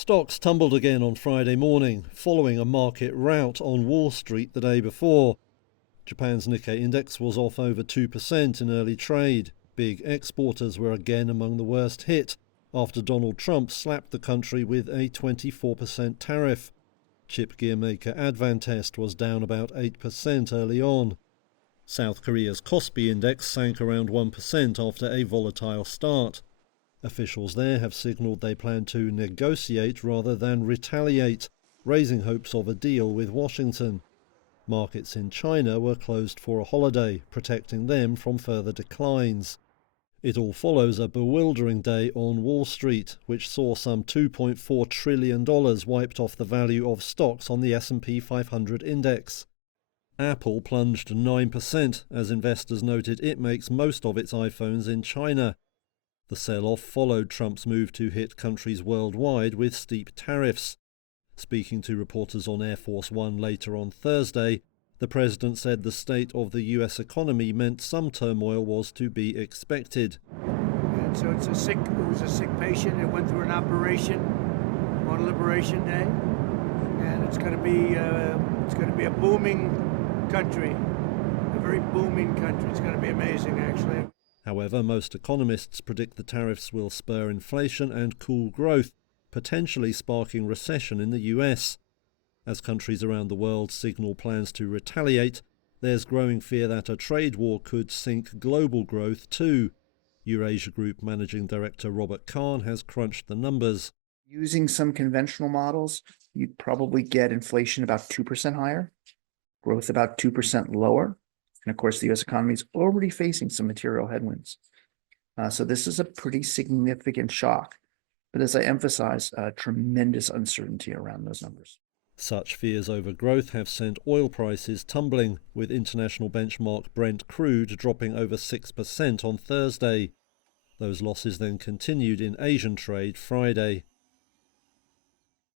Stocks tumbled again on Friday morning, following a market rout on Wall Street the day before. Japan's Nikkei index was off over 2% in early trade. Big exporters were again among the worst hit after Donald Trump slapped the country with a 24% tariff. Chip gear maker Advantest was down about 8% early on. South Korea's Kospi index sank around 1% after a volatile start. Officials there have signalled they plan to negotiate rather than retaliate, raising hopes of a deal with Washington. Markets in China were closed for a holiday, protecting them from further declines. It all follows a bewildering day on Wall Street, which saw some $2.4 trillion wiped off the value of stocks on the S&P 500 index. Apple plunged 9% as investors noted it makes most of its iPhones in China. The sell-off followed Trump's move to hit countries worldwide with steep tariffs. Speaking to reporters on Air Force One later on Thursday, the president said the state of the US economy meant some turmoil was to be expected. And so it was a sick patient. It went through an operation on Liberation Day, and it's going to be a booming country, a very booming country. It's going to be amazing, actually. However, most economists predict the tariffs will spur inflation and cool growth, potentially sparking recession in the US. As countries around the world signal plans to retaliate, there's growing fear that a trade war could sink global growth too. Eurasia Group Managing Director Robert Kahn has crunched the numbers. Using some conventional models, you'd probably get inflation about 2% higher, growth about 2% lower. And of course, the US economy is already facing some material headwinds. So this is a pretty significant shock. But as I emphasize, tremendous uncertainty around those numbers. Such fears over growth have sent oil prices tumbling, with international benchmark Brent crude dropping over 6% on Thursday. Those losses then continued in Asian trade Friday.